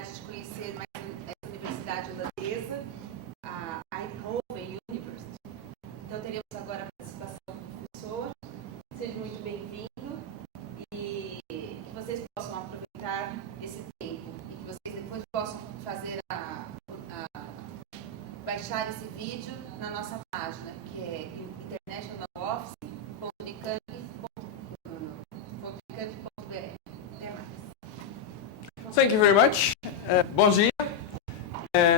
oportunidade de conhecer mais essa universidade holandesa, a Eindhoven University. Então teremos agora a participação do professor. Seja muito bem-vindo e que vocês possam aproveitar esse tempo e que vocês depois possam fazer baixar esse vídeo na nossa página, que é internationaloffice.nicambi.br. Thank you very much. Bom dia.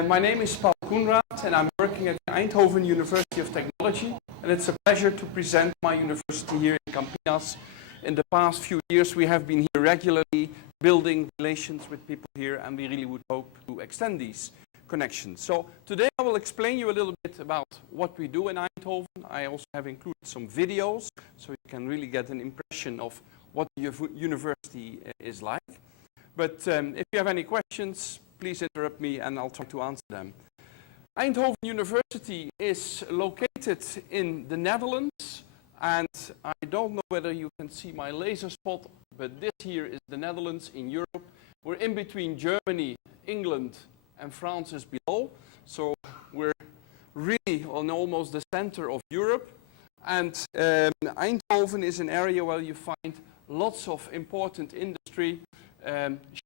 My name is Koenraad and I'm working at the Eindhoven University of Technology, and it's a pleasure to present my university here in Campinas. In the past few years we have been here regularly building relations with people here, and we really would hope to extend these connections. So today I will explain you a little bit about what we do in Eindhoven. I also have included some videos so you can really get an impression of what the university is like. But if you have any questions, please interrupt me and I'll try to answer them. Eindhoven University is located in the Netherlands, and I don't know whether you can see my laser spot, but this here is the Netherlands in Europe. We're in between Germany, England, and France is below, so we're really on almost the center of Europe. And Eindhoven is an area where you find lots of important industry.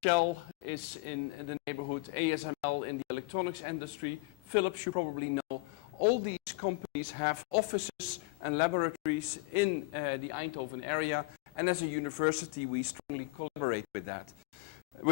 Shell is in the neighborhood, ASML in the electronics industry, Philips you probably know. All these companies have offices and laboratories in the Eindhoven area, and as a university we strongly collaborate with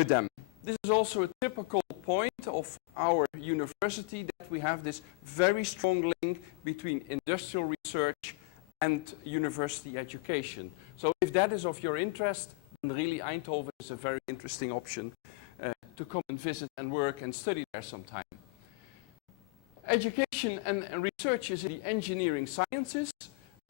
them. This is also a typical point of our university, that we have this very strong link between industrial research and university education. So if that is of your interest, then really Eindhoven is a very interesting option to come and visit and work and study there sometime. Education and research is in the engineering sciences.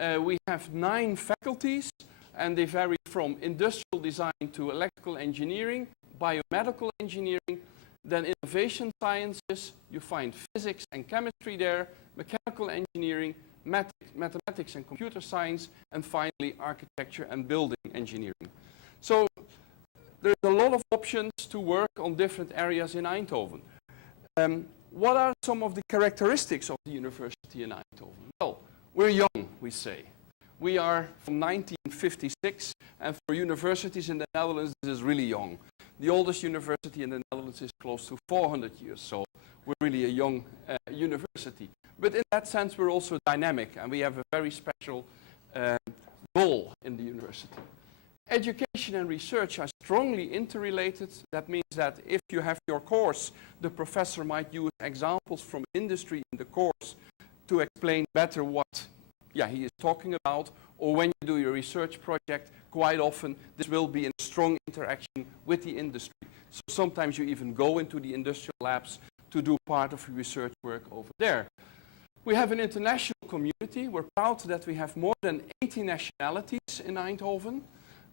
We have 9 faculties, and they vary from industrial design to electrical engineering, biomedical engineering, then innovation sciences. You find physics and chemistry there, mechanical engineering, mathematics and computer science, and finally architecture and building engineering. So there's a lot of options to work on different areas in Eindhoven. What are some of the characteristics of the university in Eindhoven? Well, we're young, we say. We are from 1956, and for universities in the Netherlands, this is really young. The oldest university in the Netherlands is close to 400 years, so we're really a young university. But in that sense, we're also dynamic, and we have a very special goal in the university. Education and research are strongly interrelated. That means that if you have your course, the professor might use examples from industry in the course to explain better what he is talking about, or when you do your research project, quite often this will be in strong interaction with the industry. So sometimes you even go into the industrial labs to do part of your research work over there. We have an international community. We're proud that we have more than 80 nationalities in Eindhoven,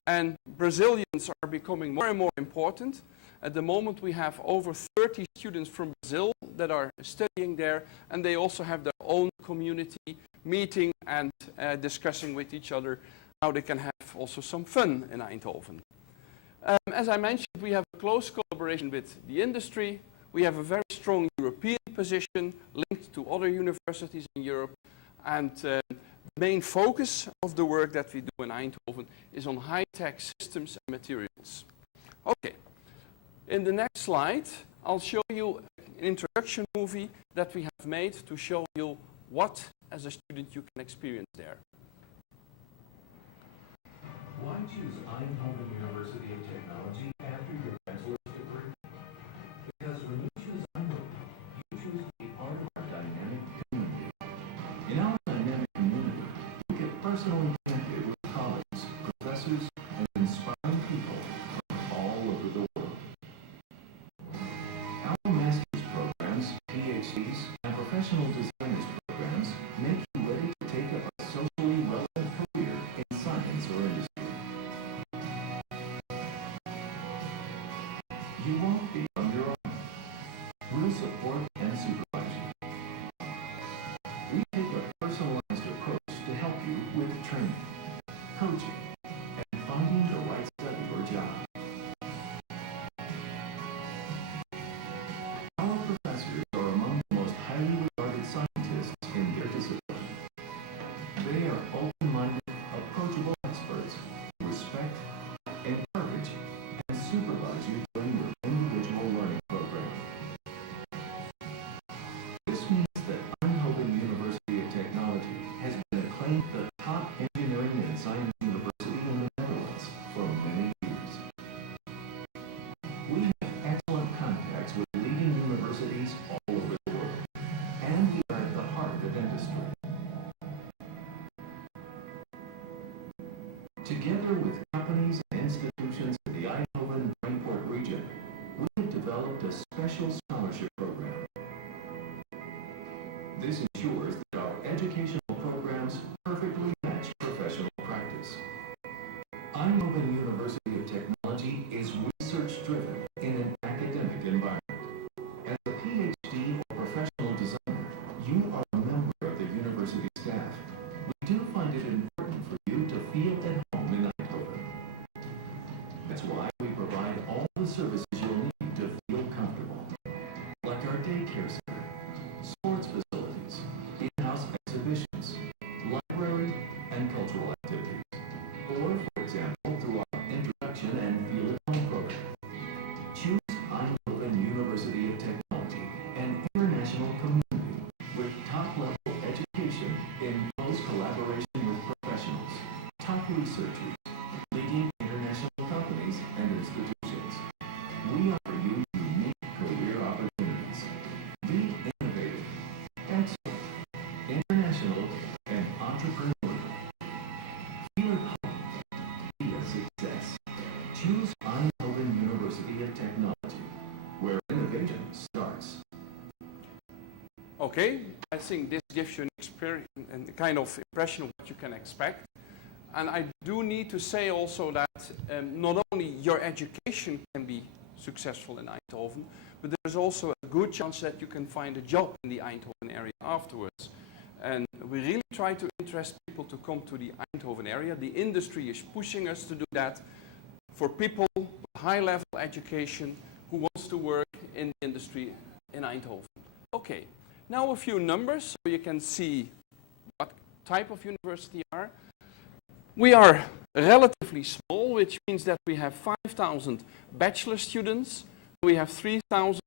and Brazilians are becoming more and more important. At the moment we have over 30 students from Brazil that are studying there, and they also have their own community, meeting and discussing with each other how they can have also some fun in Eindhoven. As I mentioned, we have a close collaboration with the industry. We have a very strong European position linked to other universities in Europe, and the main focus of the work that we do in Eindhoven is on high-tech systems and materials. Okay, in the next slide I'll show you an introduction movie that we have made to show you what as a student you can experience there. Why choose Eindhoven University of Technology after your bachelor's degree? Because when you choose Eindhoven, you choose to be part of our dynamic community. In our dynamic community, you get personally connected with colleagues, professors, and inspiring people from all over the world. Our master's programs, PhDs, and professional designers programs make you ready to take up a socially relevant career in science or industry. You won't be on your own. We'll support and supervise you. We take a personalized approach to help you with training, coaching, and finding the right study or job. ranked the top engineering and science university in the Netherlands for many years. We have excellent contacts with leading universities all over the world, and we are at the heart of industry. Together with companies and institutions in the Eindhoven Brainport region, we have developed a special scholarship program. This ensures that our educational programs perfectly match professional practice. Eindhoven University of Technology is research-driven in an academic environment. As a PhD or professional designer, you are a member of the university staff. We do find it important for you to feel at home in Eindhoven. That's why we provide all the services you'll need to feel comfortable, like our daycare center, sports facilities, in-house exhibitions, library, and cultural activities. Or, for example, through our Introduction and Feel at Home program. Choose Eindhoven University of Technology, an international community with top-level education in close collaboration with professionals, top researchers, leading international companies and institutions. We offer you unique career opportunities. Be innovative, excellent, international, and entrepreneurial. Feel at home. Be a success. Choose Eindhoven University of Technology, where innovation starts. Okay, I think this gives you an experience and the kind of impression of what you can expect. And I do need to say also that not only your education can be successful in Eindhoven, but there's also a good chance that you can find a job in the Eindhoven area afterwards. And we really try to interest people to come to the Eindhoven area. The industry is pushing us to do that for people with high-level education who wants to work in the industry in Eindhoven. Okay, now a few numbers so you can see what type of university we are. We are relatively small, which means that we have 5,000 bachelor students. We have 3,000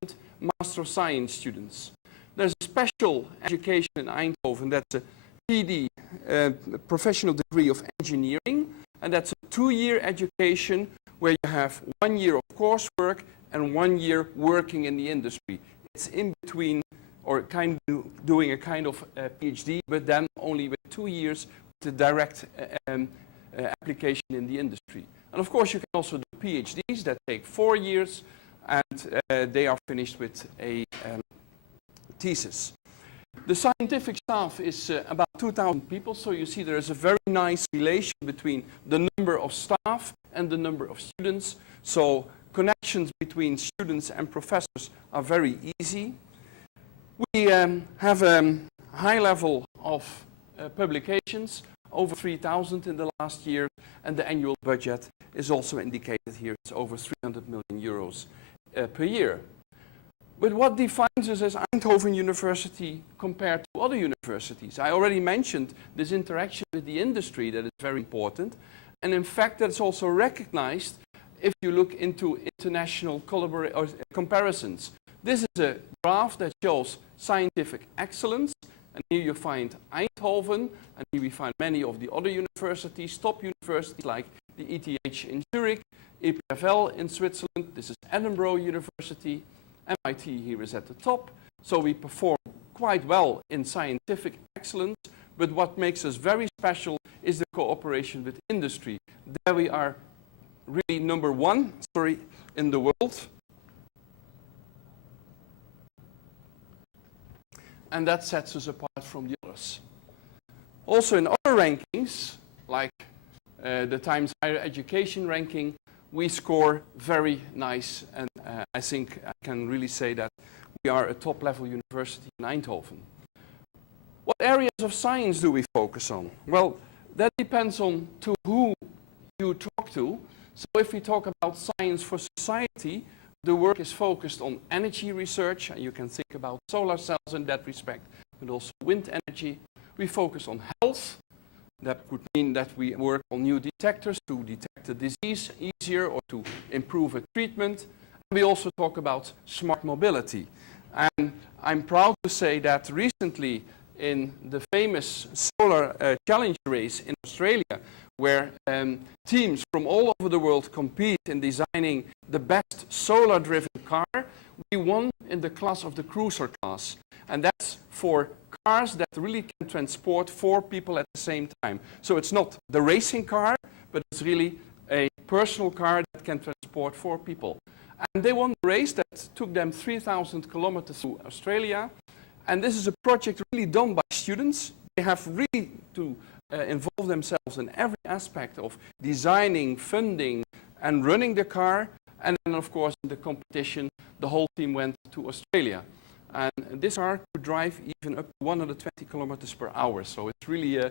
Master of Science students. There's a special education in Eindhoven that's a PD, professional degree of engineering, and that's a 2-year education where you have 1 year of coursework and 1 year working in the industry. It's in between, or kind of doing a kind of PhD, but then only with 2 years to direct application in the industry. And of course you can also do PhDs that take 4 years, and they are finished with a thesis. The scientific staff is about 2,000 people, so you see there is a very nice relation between the number of staff and the number of students. So connections between students and professors are very easy. We have a high level of publications, over 3,000 in the last year, and the annual budget is also indicated here. It's over 300 million euros per year. But what defines us as Eindhoven University compared to other universities? I already mentioned this interaction with the industry that is very important, and in fact that's also recognized if you look into international comparisons. This is a graph that shows scientific excellence, and here you find Eindhoven, and here we find many of the other universities, top universities like the ETH in Zurich, EPFL in Switzerland, this is Edinburgh University, MIT here is at the top. So we perform quite well in scientific excellence, but what makes us very special is the cooperation with industry. There we are really number one, in the world. And that sets us apart from the others. Also in other rankings, like the Times Higher Education ranking, we score very nice, and I think I can really say that we are a top-level university in Eindhoven. What areas of science do we focus on? Well, that depends on to who you talk to. So if we talk about science for society, the work is focused on energy research, and you can think about solar cells in that respect, but also wind energy. We focus on health. That could mean that we work on new detectors to detect the disease easier or to improve a treatment. We also talk about smart mobility. And I'm proud to say that recently in the famous solar challenge race in Australia, where teams from all over the world compete in designing the best solar-driven car. We won in the class of the cruiser class. And that's for cars that really can transport 4 people at the same time. So it's not the racing car, but it's really a personal car that can transport 4 people. And they won the race that took them 3,000 kilometers through Australia. And this is a project really done by students. They have really to involve themselves in every aspect of designing, funding, and running the car. And then, of course, in the competition, the whole team went to Australia. And this car could drive even up to 120 kilometers per hour. So it's really an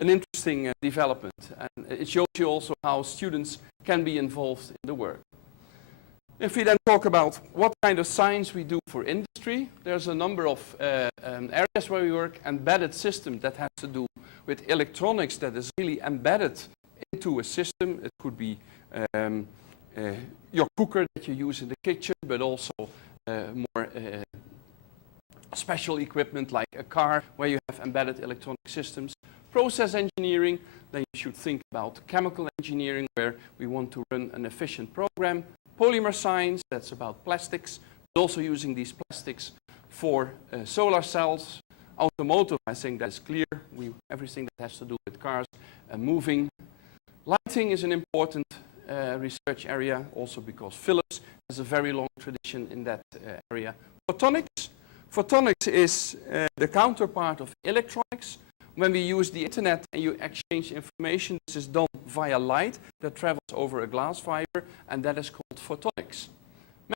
interesting development. And it shows you also how students can be involved in the work. If we then talk about what kind of science we do for industry, there's a number of areas where we work. Embedded system that has to do with electronics that is really embedded into a system. It could be your cooker that you use in the kitchen, but also more special equipment like a car where you have embedded electronic systems. Process engineering, then you should think about chemical engineering where we want to run an efficient program. Polymer science, that's about plastics, but also using these plastics for solar cells. Automotive, I think that's clear. Everything that has to do with cars and moving. Lighting is an important research area, also because Philips has a very long tradition in that area. Photonics. Photonics is the counterpart of electronics. When we use the internet and you exchange information, this is done via light that travels over a glass fiber, and that is called photonics.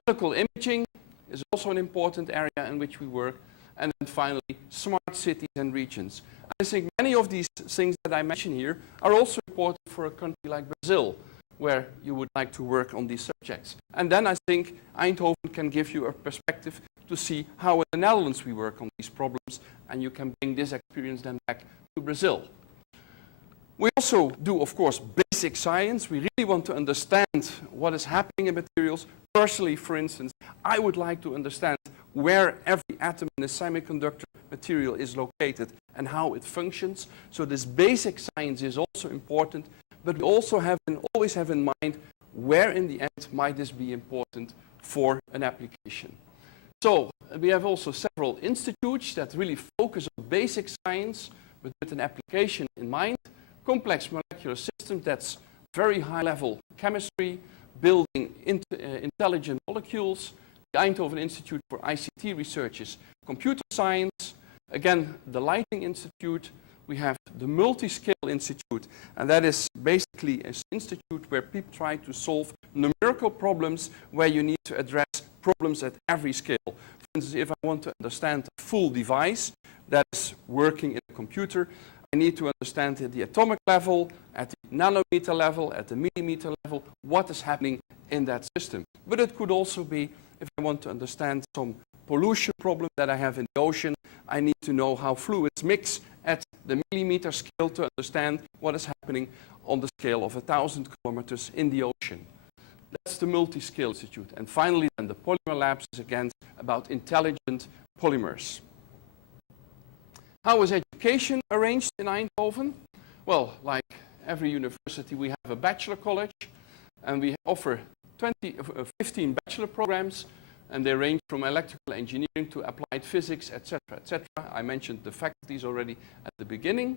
Medical imaging is also an important area in which we work. And then finally, smart cities and regions. I think many of these things that I mention here are also important for a country like Brazil, where you would like to work on these subjects. And then I think Eindhoven can give you a perspective to see how in the Netherlands we work on these problems, and you can bring this experience then back to Brazil. We also do, of course, basic science. We really want to understand what is happening in materials. Personally, for instance, I would like to understand where every atom in a semiconductor material is located and how it functions. So this basic science is also important, but we also always have in mind where in the end might this be important for an application. So we have also several institutes that really focus on basic science, but with an application in mind. Complex molecular systems, that's very high level chemistry, building intelligent molecules. The Eindhoven Institute for ICT Research is computer science. Again, the Lighting Institute. We have the Multi-Scale Institute, and that is basically an institute where people try to solve numerical problems where you need to address problems at every scale. For instance, if I want to understand a full device that's working in a computer, I need to understand at the atomic level, at the nanometer level, at the millimeter level, what is happening in that system. But it could also be, if I want to understand some pollution problem that I have in the ocean, I need to know how fluids mix at the millimeter scale to understand what is happening on the scale of 1,000 kilometers in the ocean. That's the Multi-Scale Institute. And finally, then the Polymer Labs is again about intelligent polymers. How is education arranged in Eindhoven? Well, like every university, we have a bachelor college, and we offer 15 bachelor programs, and they range from electrical engineering to applied physics, etc., etc. I mentioned the faculties already at the beginning.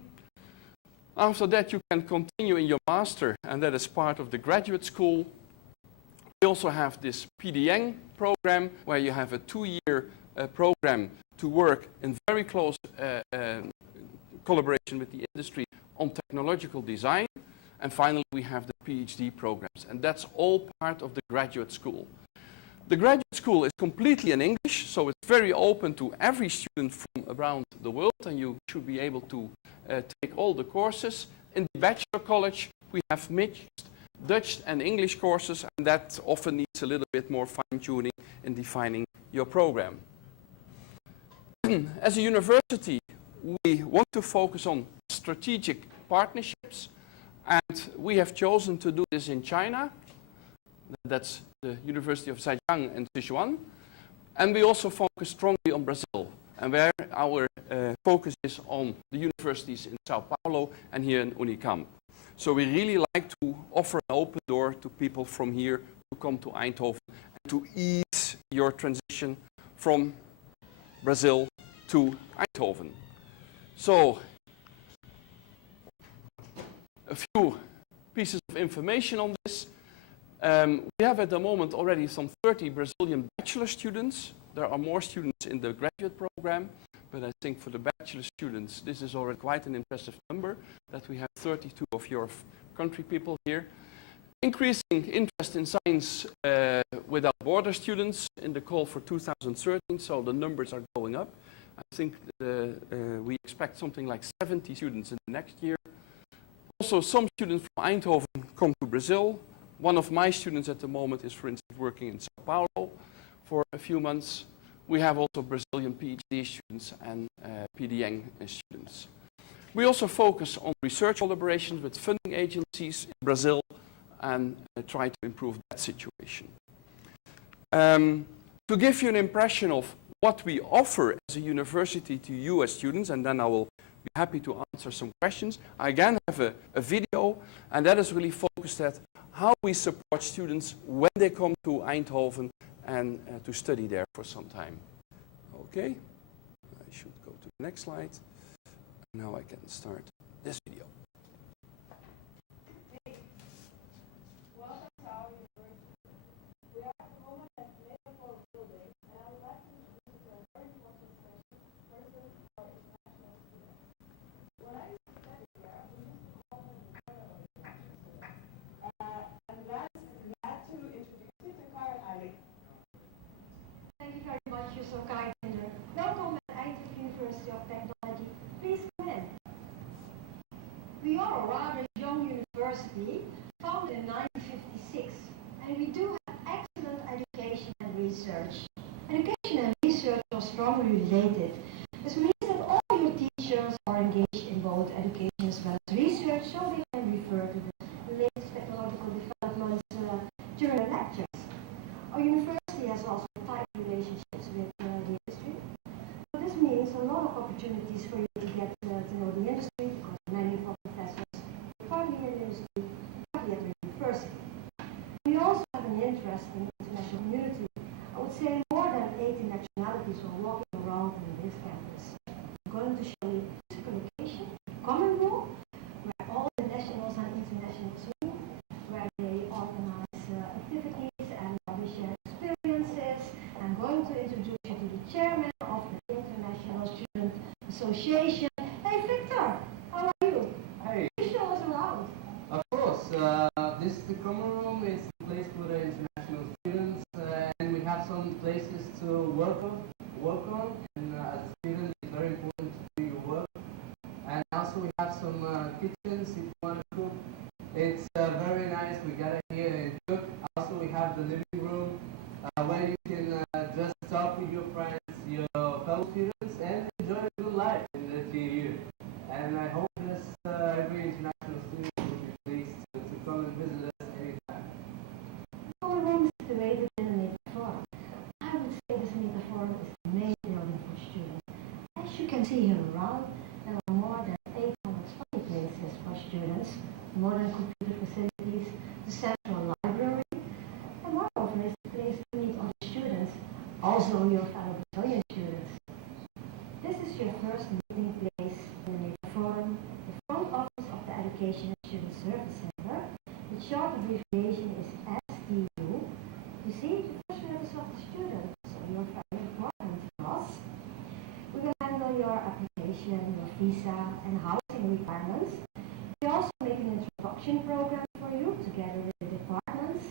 After that, you can continue in your master, and that is part of the graduate school. We also have this PDN program, where you have a 2-year program to work in very close collaboration with the industry on technological design. And finally, we have the PhD programs, and that's all part of the graduate school. The graduate school is completely in English, so it's very open to every student from around the world, and you should be able to take all the courses. In the bachelor college, we have mixed Dutch and English courses, and that often needs a little bit more fine-tuning in defining your program. As a university, we want to focus on strategic partnerships, and we have chosen to do this in China. That's the University of Zhejiang and Sichuan. And we also focus strongly on Brazil, and where our focus is on the universities in Sao Paulo and here in Unicamp. So we really like to offer an open door to people from here to come to Eindhoven and to ease your transition from Brazil to Eindhoven. So, a few pieces of information on this. We have at the moment already some 30 Brazilian bachelor students. There are more students in the graduate program, but I think for the bachelor students, this is already quite an impressive number, that we have 32 of your country people here. Increasing interest in science without border students in the call for 2013, so the numbers are going up. I think we expect something like 70 students in the next year. Also, some students from Eindhoven come to Brazil. One of my students at the moment is, for instance, working in Sao Paulo for a few months. We have also Brazilian PhD students and PDN students. We also focus on research collaborations with funding agencies in Brazil and try to improve that situation. To give you an impression of what we offer as a university to you as students, and then I will be happy to answer some questions. I again have a video, and that is really focused at how we support students when they come to Eindhoven and to study there for some time. Okay, I should go to the next slide. Now I can start this video. Thank you very much, you're so kind. Welcome at Eindhoven University of Technology. Please come in. We are a rather young university, founded in 1956, and we do have excellent education and research. Education and research are strongly related. This means that all your teachers are engaged in both education as well as research, so they can refer to the latest technological developments during the lectures. Our university has also tight relationships with the industry. So this means a lot of opportunities for you to get to know the industry, because many of our professors are partly in the industry, partly at the university. We also have an interest in the international community. I would say more than 80 nationalities are walking around in this campus. I'm going to show you a physical location, common room, where all the nationals and internationals meet, where they organize activities and we share experiences. I'm going to introduce you to the chairman of the International Student Association. Hey Victor, how are you? Hey. Please show us around. Of course, the common room is the place for the international students, and we have some places to work on. And as a student, it's very important to do your work. And also we have some kitchens if you want to cook. It's very nice. We gather here and cook. Also, we have the living room where you can just talk with your friends, your fellow students, and enjoy a good life in the TU. And I hope this every international student will be pleased to come and visit us anytime. Common room is situated in a metaphor. I would say this metaphor is the main building for students. As you can see here around, there are more than 800 study places for students, modern computer facilities, the central library, and moreover is the place to meet other students, also your fellow Brazilian students. This is your first meeting place in the Forum, the front office of the Education and Student Service Center. The short abbreviation is STU. You see, the first service of the student, so you're very important for us. We will handle your application, your visa, and housing requirements. We also make an introduction program for you together with the departments.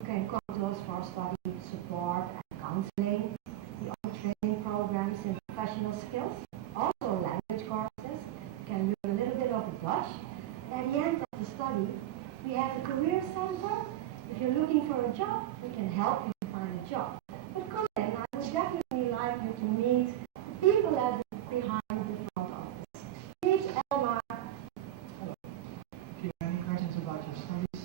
You can come to us for study support and counseling. We offer training programs in professional skills, also language courses. You can learn a little bit of Dutch. At the end of the study, we have a career center. If you're looking for a job, we can help you to find a job. But come in, I would definitely like you to meet the people behind the front office. Meet Elmar. If you have any questions about your studies,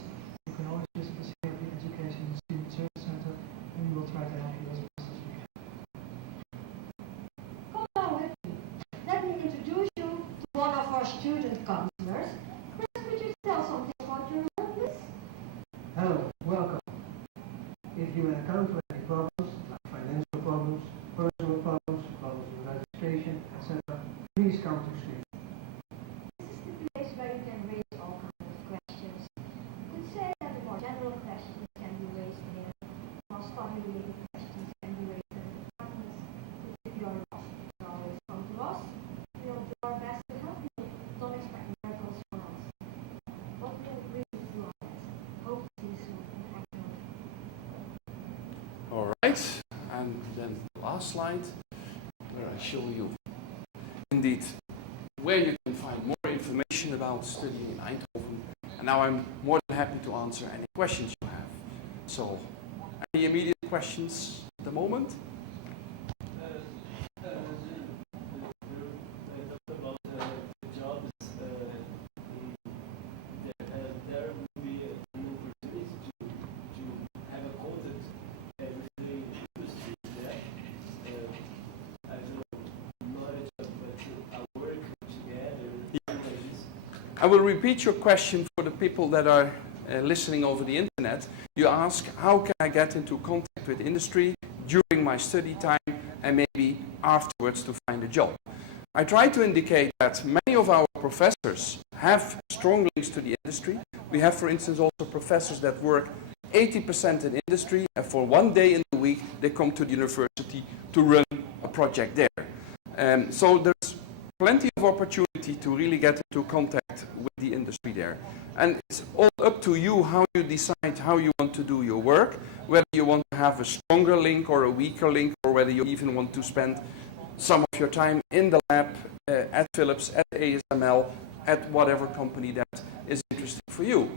you can always visit us here at the Education and Student Service Center, and we will try to help you as best as we can. Come down with me. student counselors. Chris, could you tell something about your role, please? Hello, welcome. If you encounter any problems, like financial problems, personal problems, problems with education, etc., please come to see me. This is the place where you can raise all kinds of questions. You could say that the more general questions can be raised here, more study-related questions can be raised in the departments. If you are lost, you can always come to us. We'll do our best to help you. Don't expect miracles from us. But we'll really do our best. Hope to see you soon in Eindhoven. All right, and then the last slide, where I show you, indeed, where you can find more information about studying in Eindhoven. And now I'm more than happy to answer any questions you have. So, any immediate questions at the moment? I will repeat your question for the people that are listening over the internet. You ask, how can I get into contact with industry during my study time and maybe afterwards to find a job? I try to indicate that many of our professors have strong links to the industry. We have, for instance, also professors that work 80% in industry, and for one day in the week they come to the university to run a project there. So there's plenty of opportunity to really get into contact with the industry there. And it's all up to you how you decide how you want to do your work, whether you want to have a stronger link or a weaker link, or whether you even want to spend some of your time in the lab, at Philips, at ASML, at whatever company that is interesting for you.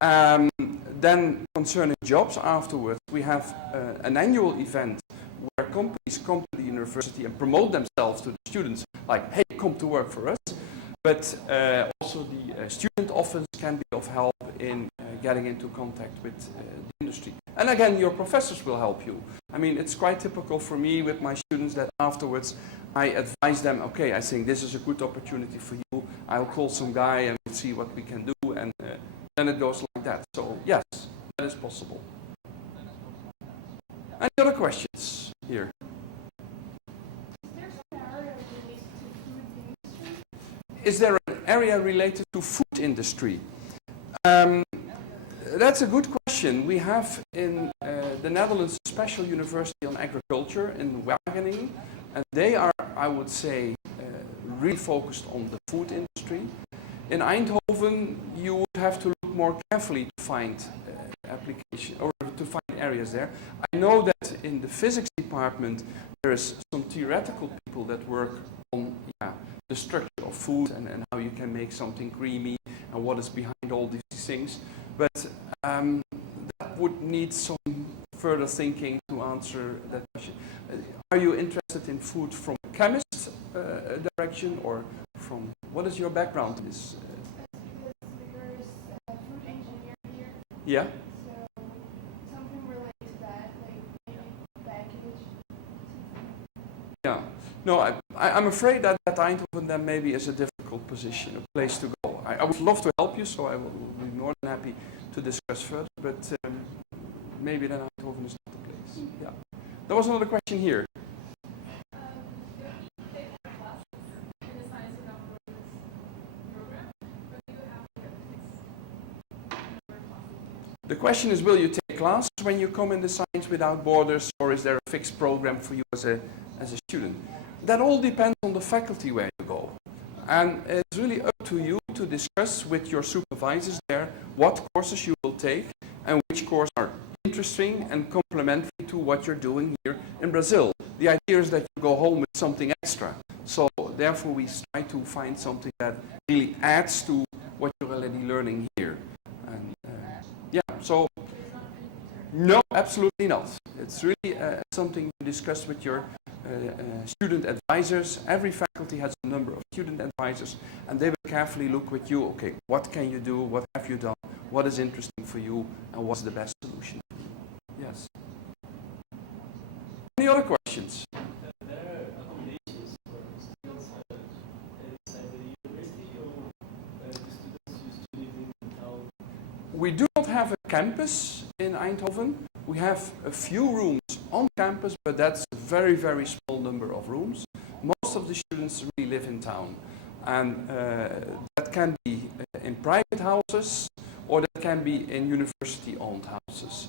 Then concerning jobs afterwards, we have an annual event where companies come to the university and promote themselves to the students, like, hey, come to work for us. But also the student office can be of help in getting into contact with the industry. And again, your professors will help you. I mean, it's quite typical for me with my students that afterwards I advise them, okay, I think this is a good opportunity for you. I'll call some guy and we'll see what we can do. And then it goes like that. So yes, that is possible. Any other questions here? Is there an area related to food industry? That's a good question. We have in the Netherlands a special university on agriculture in Wageningen, and they are, I would say, really focused on the food industry. In Eindhoven, you would have to look more carefully to find application or to find areas there. I know that in the physics department there is some theoretical people that work on the structure of food and how you can make something creamy and what is behind all these things. But that would need some further thinking to answer that question. Are you interested in food from a chemist direction, or from, what is your background in this? There's food engineer here. Yeah. So something related to that, like maybe package. Yeah. No, I'm afraid that Eindhoven then maybe is a difficult position, a place to go. I would love to help you, so I will be more than happy to discuss further, but maybe then Eindhoven is not the place. Yeah. There was another question here. The question is, will you take classes when you come in the Science Without Borders, or is there a fixed program for you as a student? That all depends on the faculty where you go. And it's really up to you to discuss with your supervisors there what courses you will take and which courses are interesting and complementary to what you're doing here in Brazil. The idea is that you go home with something extra. So therefore we try to find something that really adds to what you're already learning here. And so no, absolutely not. It's really something you discuss with your student advisors. Every faculty has a number of student advisors, and they will carefully look with you, okay, what can you do, what have you done, what is interesting for you, and what's the best solution for you. Yes. Any other questions? There are accommodations for students inside the university, or We do not have a campus in Eindhoven. We have a few rooms on campus, but that's a very, very small number of rooms. Most of the students really live in town. And that can be in private houses, or that can be in university-owned houses.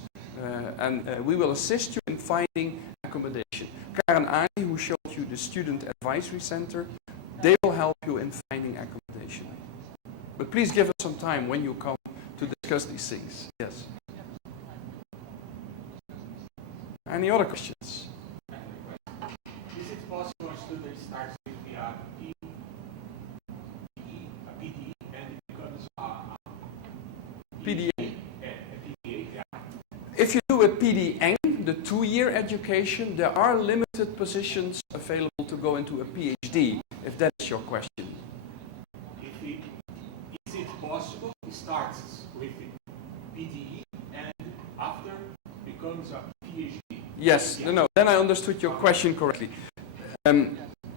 We will assist you in finding accommodation. Karen Ali, who showed you the Student Advisory Center, they will help you in finding accommodation. But please give us some time when you come to discuss these things. Yes. Any other questions? Is it possible a student starts with the PDE and it becomes PDA? PDA, yeah. If you do a PDN, the 2-year education, there are limited positions available to go into a PhD, if that's your question. Is it possible it starts with PDE and after becomes a PhD? Yes, no, then I understood your question correctly.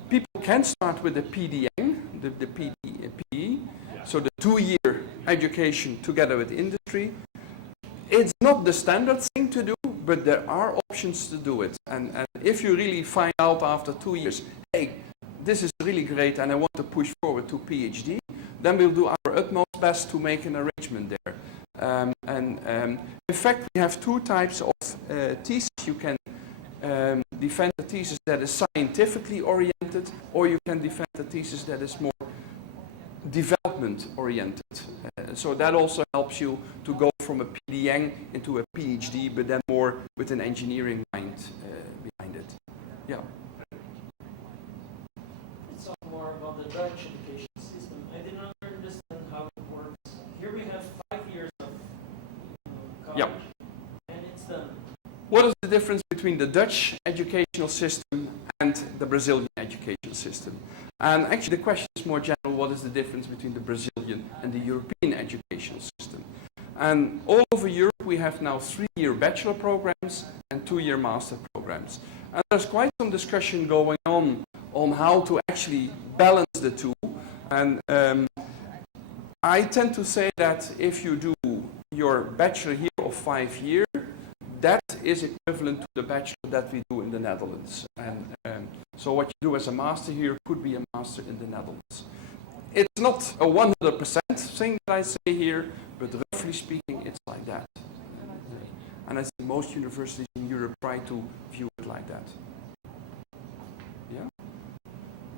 People can start with the PDN, the PE, so the 2-year education together with industry. It's not the standard thing to do, but there are options to do it. And if you really find out after 2 years, hey, this is really great and I want to push forward to PhD, then we'll do our utmost best to make an arrangement there. In fact, we have 2 types of thesis. You can defend a thesis that is scientifically oriented, or you can defend a thesis that is more development oriented. So that also helps you to go from a PDN into a PhD, but then more with an engineering mind behind it. Yeah. Let's talk more about the Dutch education system. I did not understand how it works. Here we have 5 years of college, Yeah. and it's done. What is the difference between the Dutch educational system and the Brazilian educational system? And actually the question is more general, what is the difference between the Brazilian and the European educational system? And all over Europe we have now 3-year bachelor programs and 2-year master programs. And there's quite some discussion going on how to actually balance the two. And I tend to say that if you do your bachelor here of 5 years, that is equivalent to the bachelor that we do in the Netherlands. And so what you do as a master here could be a master in the Netherlands. It's not a 100% thing that I say here, but roughly speaking, it's like that. And I think most universities in Europe try to view it like that. Yeah?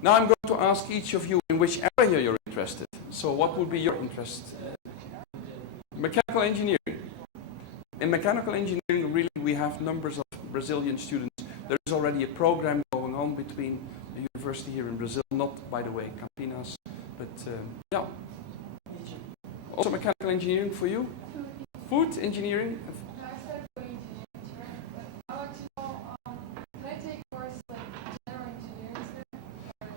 Now I'm going to ask each of you in which area you're interested. So what would be your interest? Mechanical engineering. In mechanical engineering, really, we have numbers of Brazilian students. There is already a program going on between the university here in Brazil, not, by the way, Campinas, but yeah. Also mechanical engineering for you? Food engineering? No, I started doing engineering, but I want to know, can I take courses like general engineering instead? Or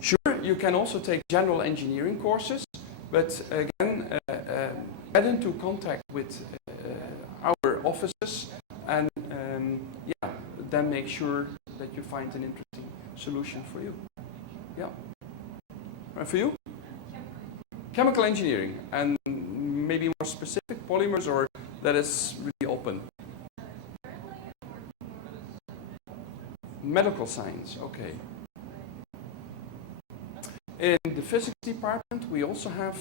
just Sure, you can also take general engineering courses, but again, get into contact with our offices and yeah, then make sure that you find an interesting solution for you. Yeah. And for you? Chemical engineering, and maybe more specific polymers, or that is really open. Medical science, okay. In the physics department, we also have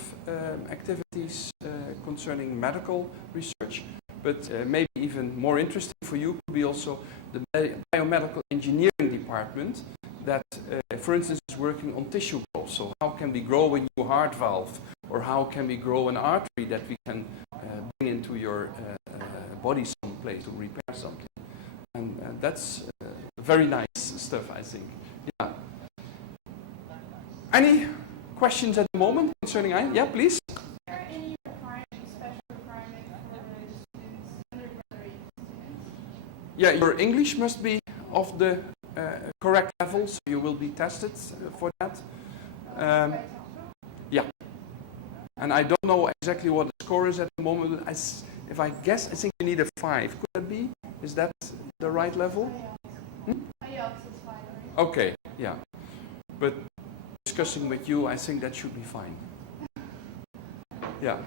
activities concerning medical research, but maybe even more interesting for you could be also the biomedical engineering department that, for instance, is working on tissue growth. So how can we grow a new heart valve, or how can we grow an artery that we can bring into your body someplace to repair something? And that's very nice stuff, I think. Yeah. Any questions at the moment concerning I? Yeah, please. Are there any special requirement for students, undergraduate students? Yeah, your English must be of the correct level, so you will be tested for that. Yeah. And I don't know exactly what the score is at the moment. If I guess, I think you need a 5. Could that be? Is that the right level? IELTS is fine, right? Okay, yeah. But discussing with you, I think that should be fine. Yeah.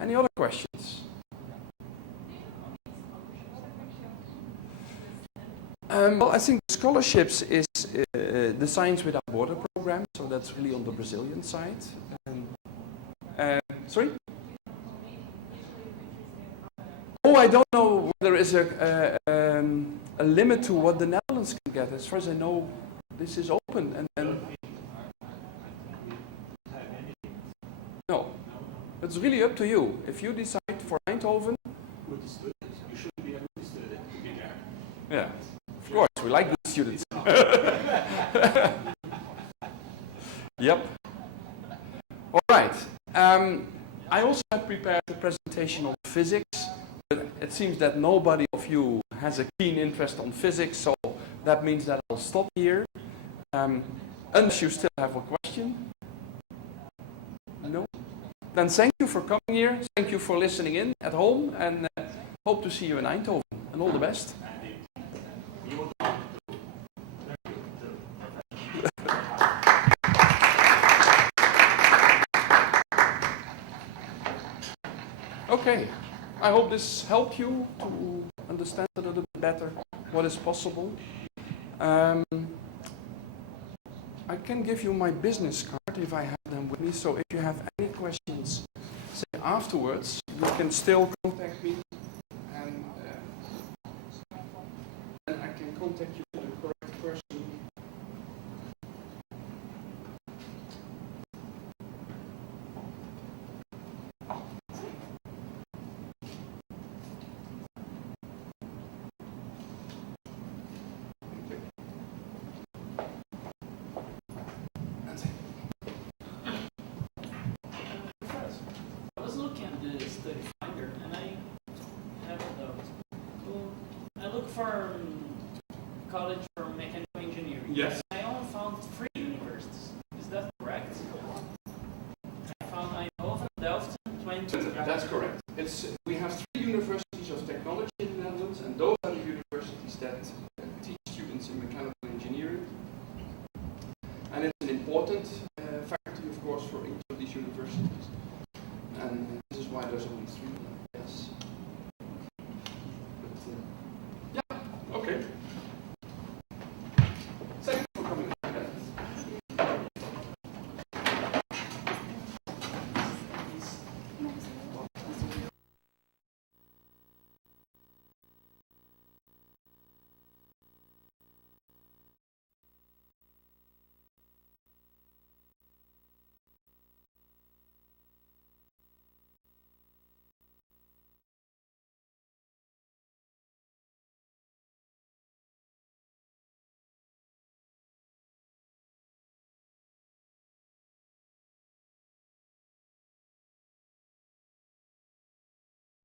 Any other questions? Well, I think scholarships is the Science Without Border program, so that's really on the Brazilian side. Sorry? Oh, I don't know whether there is a limit to what the Netherlands can get. As far as I know, this is open, and then no, it's really up to you. If you decide for Eindhoven, With the students, you should be a good student to be there. yeah, of course, we like good students. Yep. All right. I also have prepared a presentation on physics, but it seems that nobody of you has a keen interest on physics, so that means that I'll stop here. Unless you still have a question. No? Then thank you for coming here, thank you for listening in at home, and hope to see you in Eindhoven, and all the best. Okay, I hope this helped you to understand a little bit better what is possible. I can give you my business card if I have them with me, so if you have any questions, say afterwards, you can still contact me, and then I can contact you to the correct person. I was looking at the study finder and I have a doubt. So I look for college for mechanical engineering. Yes. I only found 3 universities. Is that correct? I found Eindhoven, Delft, Twente. That's correct. We have 3 universities of technology in the Netherlands, and those are the universities that teach students in mechanical engineering. And it's an important faculty, of course, for each of these universities.